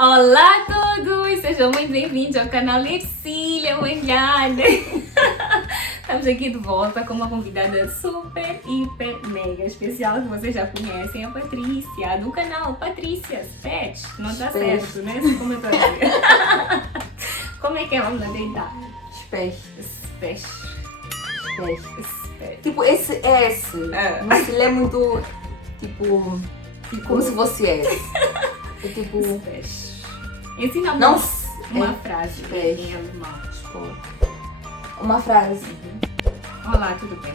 Olá a todos, sejam muito bem-vindos ao canal Ercília Molhada. Estamos aqui de volta com uma convidada super, hiper, mega especial que vocês já conhecem, a Patrícia, do canal Patrícia Pet. Não está certo, né? Como eu estou a dizer. Como é que é? Vamos lá tentar. Spech. Spech. Tipo, esse S, mas ele é muito, tipo como se fosse S. É tipo... Spech. Ensina Não, uma frase Spech. em alemão. Uma frase. Olá, tudo bem?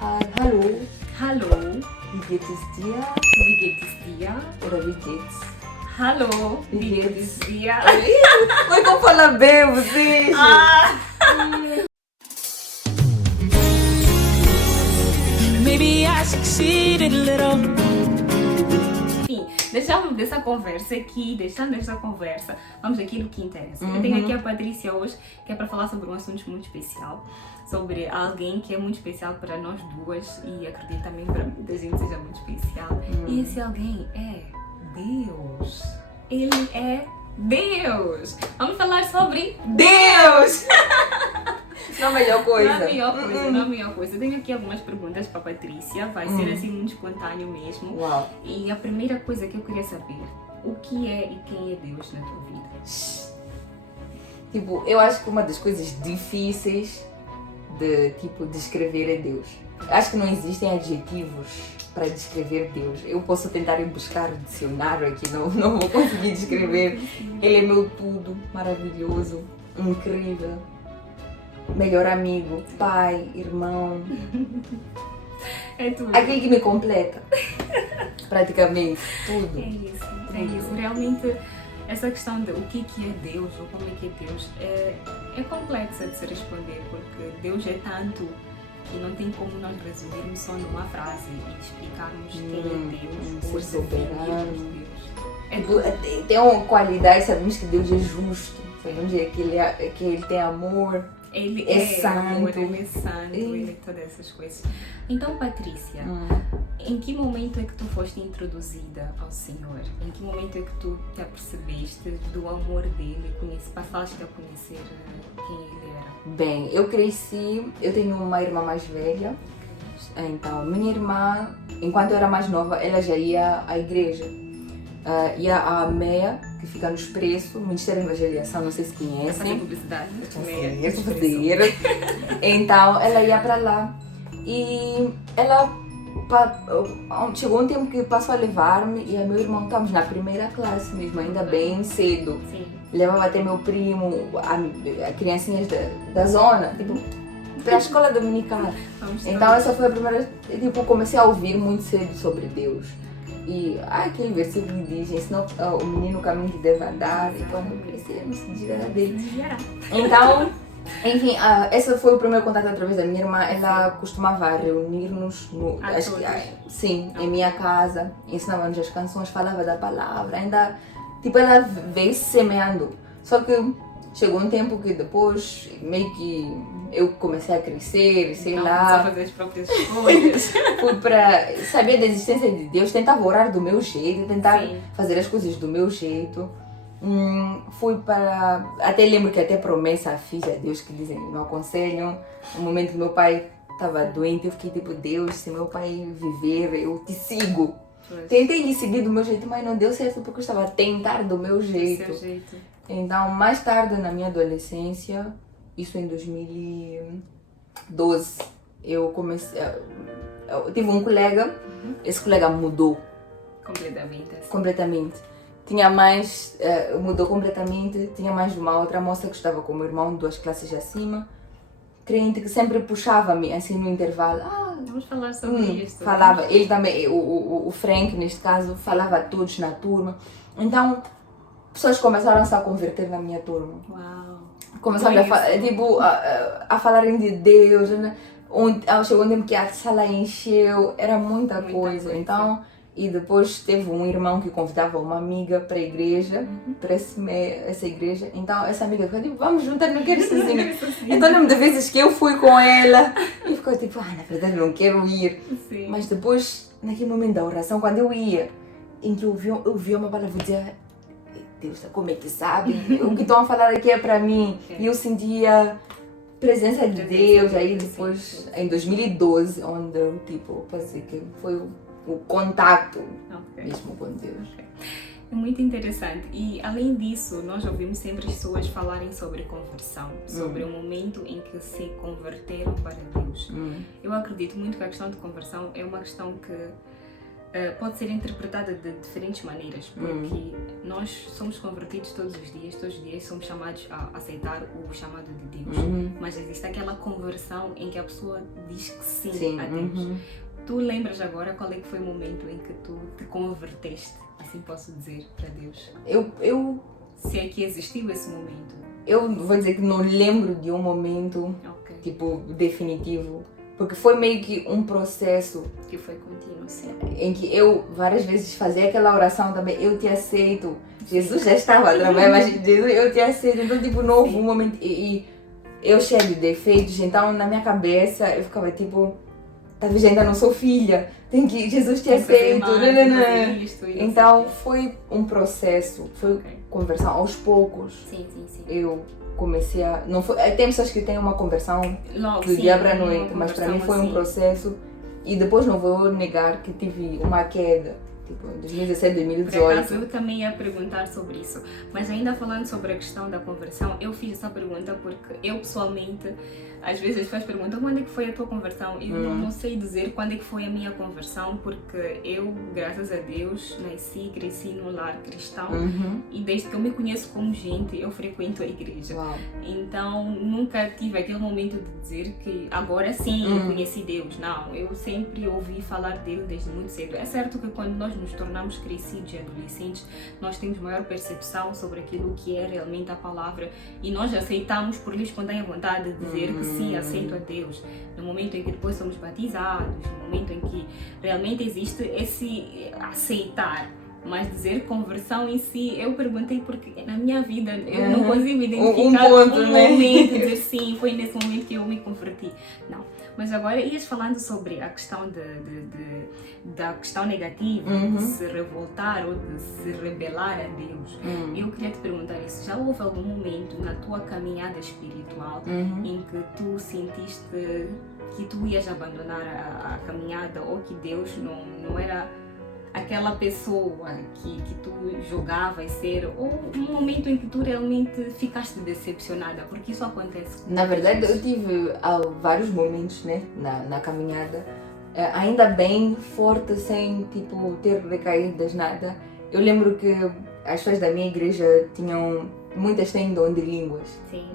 Hallo, Hallo, wie geht es dir? wie geht es dir? Oder wie geht's? Hallo, Wie wie geht es dir? Oi, como fala bem, vocês? Maybe I succeeded a little. Enfim, deixando essa conversa, vamos aqui no que interessa. Eu tenho aqui a Patrícia hoje, que é para falar sobre um assunto muito especial, sobre alguém que é muito especial para nós duas e acredito também para muita gente seja muito especial. E esse alguém é Deus. Ele é Deus. Vamos falar sobre Deus! Não, melhor coisa. Não a melhor coisa. Eu tenho aqui algumas perguntas para a Patrícia, vai ser assim muito espontâneo mesmo. Uau. E a primeira coisa que eu queria saber, o que é e quem é Deus na tua vida? Tipo, eu acho que uma das coisas difíceis de descrever é Deus. Acho que não existem adjetivos para descrever Deus. Eu posso tentar ir buscar o dicionário aqui, não vou conseguir descrever. Ele é meu tudo, maravilhoso, incrível, melhor amigo, pai, irmão. É tudo. Aquele que me completa, praticamente, tudo. É isso. Realmente, essa questão de o que é Deus ou como é que é Deus é complexa de se responder, porque Deus é tanto que não tem como nós resumirmos só numa frase e explicarmos quem é Deus ou ser soberano. Deus. Tem uma qualidade, sabemos que Deus é justo, sabemos que ele tem amor. Ele é santo. amor, ele é santo, ele é todas essas coisas. Então, Patrícia, em que momento é que tu foste introduzida ao Senhor? Em que momento é que tu te apercebeste do amor dele, passaste a conhecer quem ele era? Bem, eu cresci, eu tenho uma irmã mais velha, então minha irmã, enquanto eu era mais nova, ela já ia à igreja. Ia à MEA, que fica no Expresso, Ministério da Evangelização, não sei se conhecem. Fazer publicidade? Fazer. Então, ela ia para lá e ela chegou um tempo que passou a levar-me e a meu irmão, estávamos na primeira classe mesmo, ainda bem cedo. Sim. Levava até meu primo, a criancinhas da zona, tipo, para a escola dominical. Então, essa foi a primeira, comecei a ouvir muito cedo sobre Deus. E aquele versículo diz, ensinou o menino o caminho que deve andar, e quando eu crescer, eu me desviará dele. Então, enfim, esse foi o primeiro contato através da minha irmã. Ela costumava reunir-nos em minha casa, ensinava-nos as canções, falava da palavra, ainda, ela veio semeando. Só que chegou um tempo que depois, meio que eu comecei a crescer, sei lá. A fazer as próprias escolhas. Fui para saber da existência de Deus, tentava orar do meu jeito, tentar fazer as coisas do meu jeito. Fui para... Até lembro que até promessa fiz a Deus, que dizem, não aconselham. No momento que meu pai estava doente, eu fiquei tipo, Deus, se meu pai viver, eu te sigo. Tentei lhe seguir do meu jeito, mas não deu certo porque eu estava a tentar do meu jeito. Então, mais tarde, na minha adolescência, isso em 2012, eu comecei... Eu tive um colega, esse colega mudou. Completamente. Tinha mais... mudou completamente, tinha mais de uma outra moça que estava com o meu irmão, 2 classes acima, crente, que sempre puxava-me, assim, no intervalo. Vamos falar sobre isso. Falava, ele também, o Frank, neste caso, falava a todos na turma. Então, pessoas começaram-se a converter na minha turma. Uau! Começaram a falarem de Deus. Chegou um tempo que a sala encheu, era muita coisa. Então, e depois teve um irmão que convidava uma amiga para a igreja, para essa igreja. Então, essa amiga ficou tipo, vamos juntar, não quero ir sozinha. Então, lembro de vezes que eu fui com ela e ficou tipo, na verdade não quero ir. Sim. Mas depois, naquele momento da oração, quando eu ia, em que eu via uma palavra dizer Deus, como é que sabe? O que estão a falar aqui é para mim. E eu sentia presença de Deus. Aí depois, em 2012, onde eu, tipo, pensei que foi o contato mesmo com Deus. É muito interessante. E além disso, nós ouvimos sempre as pessoas falarem sobre conversão, sobre o momento em que se converteram para Deus. Eu acredito muito que a questão de conversão é uma questão que pode ser interpretada de diferentes maneiras, porque nós somos convertidos todos os dias somos chamados a aceitar o chamado de Deus. Mas existe aquela conversão em que a pessoa diz que sim a Deus. Tu lembras agora qual é que foi o momento em que tu te converteste, assim posso dizer, para Deus? Eu Se é que existiu esse momento. Eu vou dizer que não lembro de um momento, tipo, definitivo. Porque foi meio que um processo que foi contínuo, sim. Em que eu várias vezes fazia aquela oração também, eu te aceito. Jesus já estava também, mas Jesus, eu te aceito. Então, tipo, não houve um momento. E eu cheia de defeitos, então na minha cabeça eu ficava tipo, talvez ainda não sou filha, tem que Jesus te aceito. Então foi um processo, foi conversão aos poucos. Sim. Eu comecei a. Não foi, tem pessoas que têm uma conversão logo, do dia para a noite, mas para mim foi um processo. E depois não vou negar que tive uma queda, tipo em 2017, 2018. Por acaso, eu também ia perguntar sobre isso. Mas ainda falando sobre a questão da conversão, eu fiz essa pergunta porque eu pessoalmente, às vezes as pessoas perguntam quando é que foi a tua conversão? E eu não sei dizer quando é que foi a minha conversão, porque eu, graças a Deus, nasci e cresci num lar cristão. E desde que eu me conheço como gente, eu frequento a igreja. Então, nunca tive aquele momento de dizer que agora sim eu conheci Deus. Não, eu sempre ouvi falar dele desde muito cedo. É certo que quando nós nos tornamos crescidos e adolescentes, nós temos maior percepção sobre aquilo que é realmente a palavra e nós aceitamos por livre espontânea vontade de dizer que sim, aceito a Deus. No momento em que depois somos batizados, no momento em que realmente existe esse aceitar. Mas dizer conversão em si, eu perguntei porque na minha vida eu não consigo identificar um momento, dizer sim, foi nesse momento que eu me converti. Não. Mas agora ias falando sobre a questão da questão negativa, de se revoltar ou de se rebelar a Deus. Eu queria te perguntar isso. Já houve algum momento na tua caminhada espiritual em que tu sentiste que tu ias abandonar a caminhada ou que Deus não era aquela pessoa que tu julgavas ser, ou um momento em que tu realmente ficaste decepcionada, porque isso acontece com Na verdade, eu tive vários momentos, né, na caminhada, ainda bem forte, sem tipo ter recaídas, nada. Eu lembro que as pessoas da minha igreja muitas têm dom de línguas. Sim.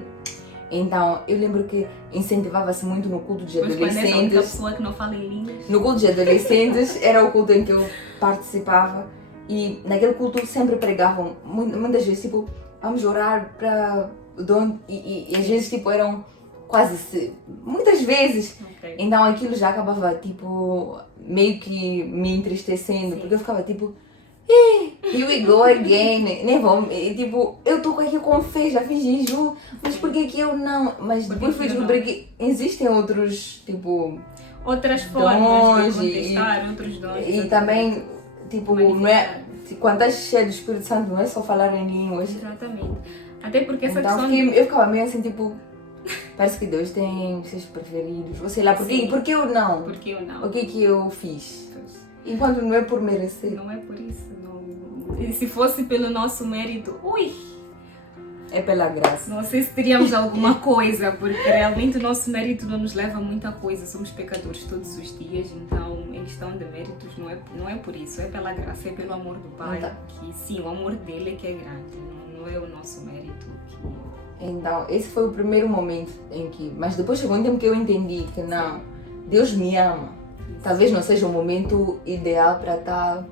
Então, eu lembro que incentivava-se muito no culto de adolescentes. Mas quando é a única pessoa que não fala em línguas? No culto de adolescentes, era o culto em que eu participava. E naquele culto sempre pregavam, muitas vezes, tipo, vamos orar para o dom. E às vezes, tipo, eram quase, muitas vezes. Então, aquilo já acabava, tipo, meio que me entristecendo. Porque eu ficava, tipo... Here we go again, nem vou, tipo, eu estou aqui com fé, já fiz jejum, mas por que eu não? Mas depois fui descobrir que existem outros, tipo, outras formas de contestar, outros dons. E também, tipo, não é, quando estás cheio do Espírito Santo, não é só falar em línguas. Exatamente. Até porque essa então, questão... eu ficava meio assim, tipo, parece que Deus tem seus preferidos, ou sei lá, por que eu não? Por que eu não? O que eu fiz? Enquanto não é por merecer. Não é por isso, não. E se fosse pelo nosso mérito, é pela graça. Não sei se teríamos alguma coisa, porque realmente o nosso mérito não nos leva a muita coisa. Somos pecadores todos os dias, então em questão de méritos não é por isso, é pela graça, é pelo amor do Pai. Que sim, o amor dele é que é grande, não é o nosso mérito. Então, esse foi o primeiro momento em que... Mas depois chegou um tempo que eu entendi que não, Deus me ama. Talvez não seja o momento ideal para estar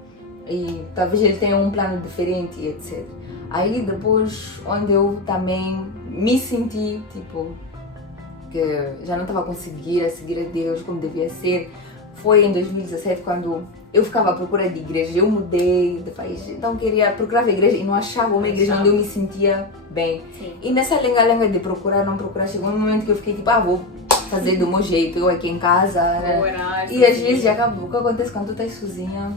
e talvez ele tenha um plano diferente, etc. Aí depois, onde eu também me senti, tipo, que já não estava a conseguir seguir a Deus como devia ser, foi em 2017 quando eu ficava à procura de igreja. Eu mudei de país, então procurava igreja e não achava uma igreja onde eu me sentia bem. Sim. E nessa lenga-lenga de procurar, não procurar, chegou um momento que eu fiquei tipo, vou fazer do meu jeito, eu aqui em casa, né? E às vezes acaba, o que acontece quando tu estás sozinha?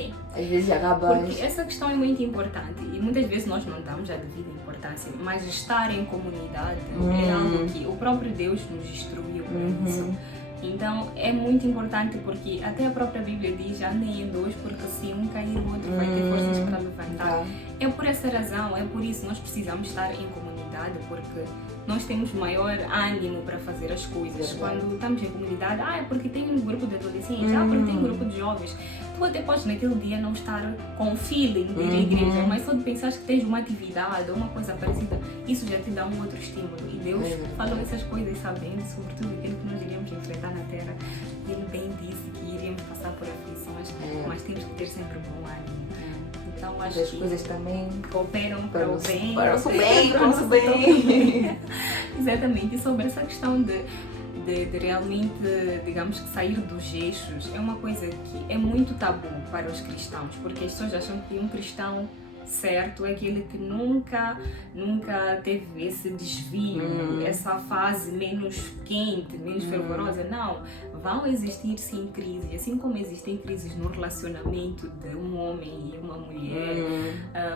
Sim. Às vezes acabas... Porque essa questão é muito importante e muitas vezes nós não damos a devida importância, mas estar em comunidade é algo que o próprio Deus nos instruiu para isso. Então é muito importante porque até a própria Bíblia diz: andem em dois, porque se um cair o outro vai ter forças para levantar. É por essa razão, é por isso nós precisamos estar em comunidade, porque nós temos maior ânimo para fazer as coisas. Quando estamos em comunidade, é porque tem um grupo de adolescentes, porque tem um grupo de jovens. Tu até podes naquele dia não estar com o feeling de ir à igreja, mas só de pensar que tens uma atividade ou uma coisa parecida, isso já te dá um outro estímulo. E Deus falou essas coisas sabendo, sobretudo aquilo que nós iríamos enfrentar na Terra. Ele bem disse que iríamos passar por aflições, mas temos que ter sempre bom ânimo. Então acho as que coisas também cooperam para o bem. Para o nosso bem. Exatamente. E sobre essa questão de realmente, digamos que sair dos eixos, é uma coisa que é muito tabu para os cristãos, porque as pessoas acham que um cristão certo é aquele que nunca teve esse desvio, essa fase menos quente, menos fervorosa. Não, vão existir sim crises, assim como existem crises no relacionamento de um homem e uma mulher,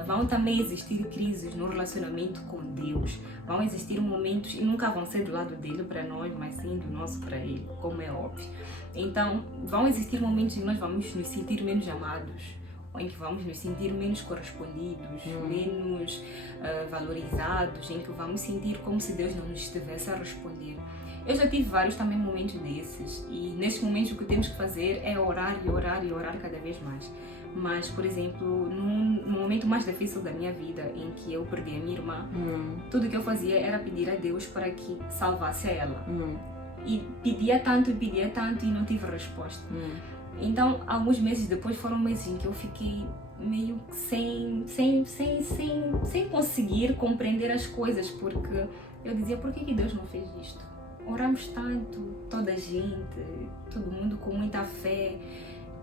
vão também existir crises no relacionamento com Deus. Vão existir momentos, e nunca vão ser do lado dele para nós, mas sim do nosso para ele, como é óbvio. Então, vão existir momentos em que nós vamos nos sentir menos amados, ou em que vamos nos sentir menos correspondidos, menos valorizados, em que vamos sentir como se Deus não nos estivesse a responder. Eu já tive vários também momentos desses, e nesses momentos o que temos que fazer é orar e orar e orar cada vez mais. Mas, por exemplo, no momento mais difícil da minha vida, em que eu perdi a minha irmã, tudo que eu fazia era pedir a Deus para que salvasse ela. E pedia tanto e não tive resposta. Então, alguns meses depois, foram meses em que eu fiquei meio sem conseguir compreender as coisas, porque eu dizia: por que Deus não fez isto? Oramos tanto, toda a gente, todo mundo com muita fé,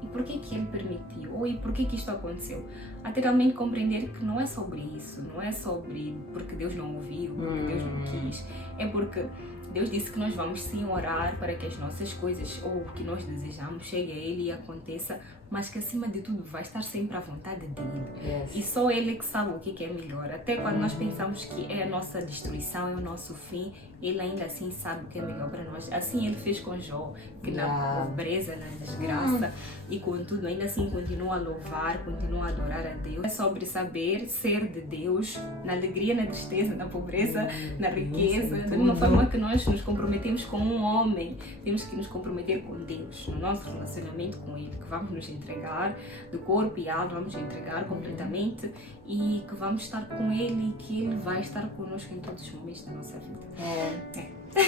e por que Ele permitiu? Ou e por que isto aconteceu? Até realmente compreender que não é sobre isso, não é sobre porque Deus não ouviu, porque Deus não quis, é porque Deus disse que nós vamos sim orar para que as nossas coisas, ou o que nós desejamos, chegue a Ele e aconteça, mas que acima de tudo vai estar sempre à vontade dEle. E só Ele que sabe o que é melhor. Até quando nós pensamos que é a nossa destruição, é o nosso fim, Ele ainda assim sabe o que é melhor para nós. Assim Ele fez com Jó, que na pobreza, na desgraça, e contudo ainda assim continua a louvar, continua a adorar a Deus. É sobre saber ser de Deus, na alegria, na tristeza, na pobreza, na riqueza, da mesma forma que nós nos comprometemos com um homem, temos que nos comprometer com Deus, no nosso relacionamento com Ele, que vamos nos entregar do corpo e alma, vamos nos entregar completamente, e que vamos estar com Ele e que Ele vai estar connosco em todos os momentos da nossa vida.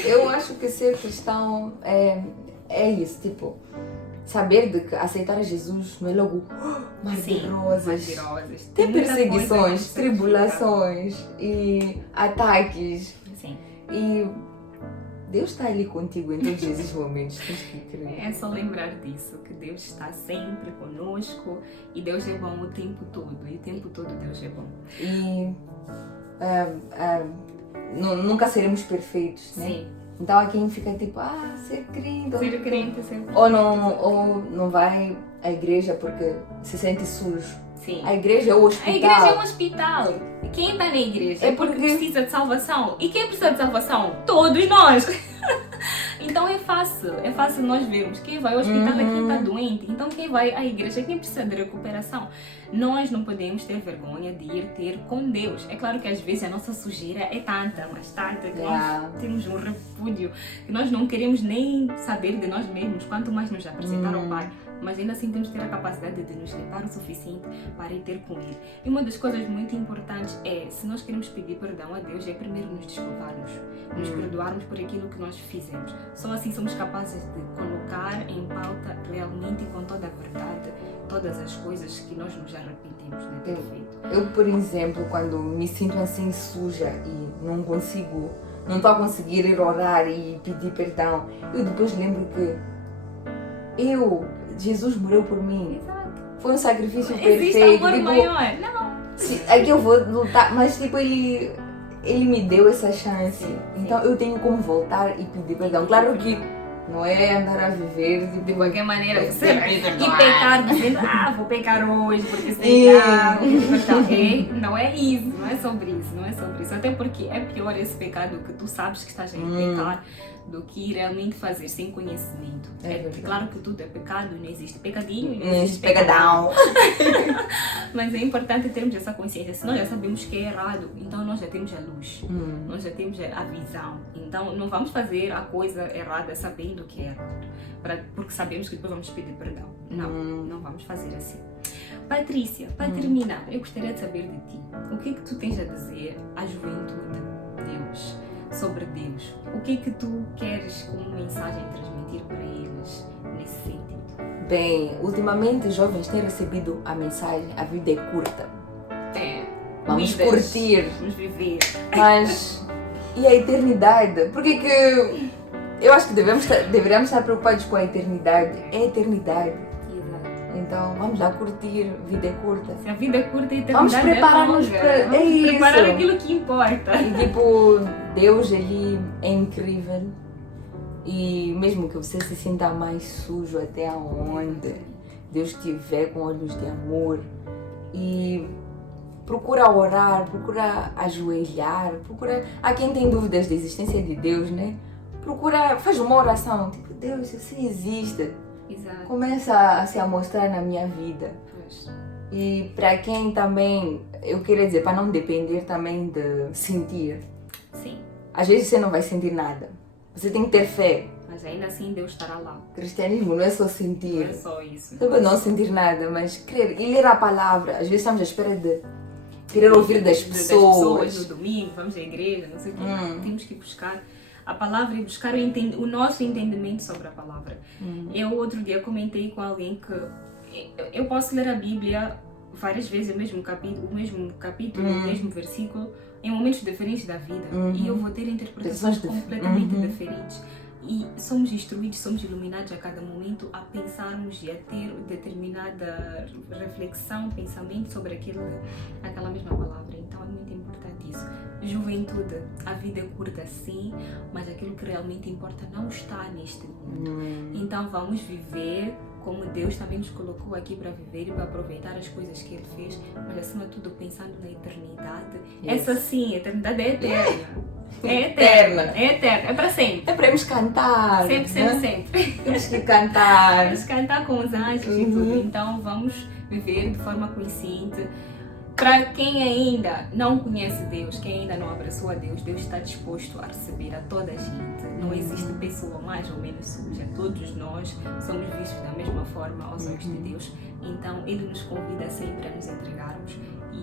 Eu acho que ser cristão é isso, tipo, saber de que aceitar Jesus não é logo mar de rosas. Tem perseguições, tribulações e ataques. Sim. E Deus está ali contigo em todos esses momentos, tens que crer. É só lembrar disso, que Deus está sempre conosco e Deus é bom o tempo todo, e o tempo todo Deus é bom. E nunca seremos perfeitos, né? Sim. Então há quem fica tipo, ser crente. Ser crente sempre. Ou não vai à igreja porque se sente sujo. Sim. A igreja é o hospital. A igreja é um hospital. Quem está na igreja é porque precisa de salvação. E quem precisa de salvação? Todos nós. Então é fácil nós vermos quem vai ao hospital é quem está doente. Então quem vai à igreja é quem precisa de recuperação. Nós não podemos ter vergonha de ir ter com Deus. É claro que às vezes a nossa sujeira é tanta, mas tanta, que nós temos um repúdio, que nós não queremos nem saber de nós mesmos, quanto mais nos apresentar ao Pai. Mas ainda assim temos que ter a capacidade de nos limpar o suficiente para ir ter com Ele. E uma das coisas muito importantes é, se nós queremos pedir perdão a Deus, é primeiro nos desculparmos, nos perdoarmos por aquilo que nós fizemos. Só assim somos capazes de colocar em pauta realmente e com toda a verdade todas as coisas que nós nos arrependemos de ter feito. Eu, por exemplo, quando me sinto assim suja e não estou a conseguir ir orar e pedir perdão, eu depois lembro que Jesus morreu por mim. Exato. Foi um sacrifício Existe perfeito. amor maior? Não. Aqui eu vou lutar, mas tipo, ele me deu essa chance. Sim. Então eu tenho como voltar e pedir perdão. Claro que Não é andar a viver De qualquer maneira, você Tem vai que e perdoar. pecar dizendo, vou pecar hoje, porque sei lá, não é isso, não é sobre isso, não é sobre isso. Até porque é pior esse pecado que tu sabes que estás a pecar do que realmente fazer sem conhecimento. É verdade. Claro que tudo é pecado, não existe pecadinho, Não existe pegadão. Mas é importante termos essa consciência. Se nós já sabemos que é errado, então nós já temos a luz, nós já temos a visão. Então não vamos fazer a coisa errada sabendo que é errado, porque sabemos que depois vamos pedir perdão. Não vamos fazer assim. Patrícia, para terminar, eu gostaria de saber de ti. O que é que tu tens a dizer à juventude de Deus, sobre Deus? O que é que tu queres como mensagem transmitir para eles nesse sentido? Bem, ultimamente os jovens têm recebido a mensagem: a vida é curta. Vamos Vidas, curtir. vamos viver. Mas e a eternidade? Por que que eu acho que deveríamos estar preocupados com a eternidade? É a eternidade. Exato. Então vamos lá curtir, vida é curta. Se a vida é curta, a eternidade Vamos preparar-nos é longa. para- Vamos é isso. preparar aquilo que importa. E tipo, Deus ele é incrível. E mesmo que você se sinta mais sujo até aonde Deus te vê com olhos de amor. E procura orar, procura ajoelhar, procura... Há quem tem dúvidas da existência de Deus, né? Procura, faz uma oração, tipo, Deus, você existe. Exato. Começa a se mostrar na minha vida. Pois. E para quem também, eu quero dizer, para não depender também de sentir. Sim, Às vezes você não vai sentir nada. Você tem que ter fé. mas ainda assim Deus estará lá. Cristianismo não é só Não sentir. é só isso. Não é não sentir nada, mas crer e ler a palavra. Às vezes estamos à espera de querer ouvir das pessoas. No domingo, vamos à igreja, não sei o quê. Temos que buscar a palavra e buscar o nosso entendimento sobre a palavra. Eu outro dia comentei com alguém que eu posso ler a Bíblia várias vezes, o mesmo capítulo, o mesmo versículo, em momentos diferentes da vida. E eu vou ter interpretações completamente diferentes. E somos instruídos, somos iluminados a cada momento a pensarmos e a ter determinada reflexão, pensamento sobre aquela mesma palavra. Então é muito importante isso. Juventude, a vida é curta sim, mas aquilo que realmente importa não está neste mundo. Então vamos viver como Deus também nos colocou aqui para viver e para aproveitar as coisas que Ele fez, mas acima de tudo pensando na eternidade. Essa sim, a eternidade é eterna. É eterna, é para sempre. É para irmos cantar. Sempre, sempre, sempre. Temos que cantar. Vamos cantar com os anjos e tudo. Então vamos viver de forma consciente. Para quem ainda não conhece Deus, quem ainda não abraçou a Deus, Deus está disposto a receber a toda a gente. Não existe pessoa mais ou menos suja. Todos nós somos vistos da mesma forma aos olhos de Deus. Então Ele nos convida sempre a nos entregarmos.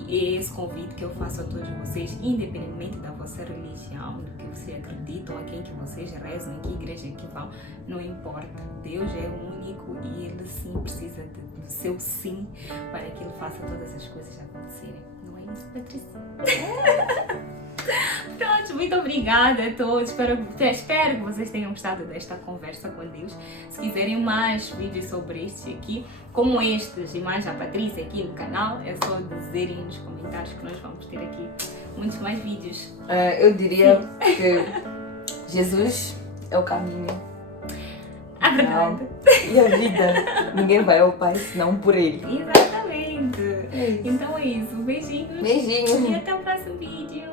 E é esse convite que eu faço a todos vocês, independentemente da vossa religião, do que vocês acreditam, a quem que vocês rezam, em que igreja que vão, não importa. Deus é único e Ele sim precisa do seu sim para que Ele faça todas as coisas acontecerem. Não é isso, Patrícia? Pronto, muito obrigada a todos. Espero que vocês tenham gostado desta conversa com Deus. Se quiserem mais vídeos sobre este aqui, como estes e mais a Patrícia aqui no canal, é só dizerem nos comentários que nós vamos ter aqui muitos mais vídeos. Eu diria que Jesus é o caminho. A verdade. E a vida. Ninguém vai ao Pai senão por Ele. Exatamente. É isso. Então é isso. Beijinhos. Beijinhos. E até o próximo vídeo.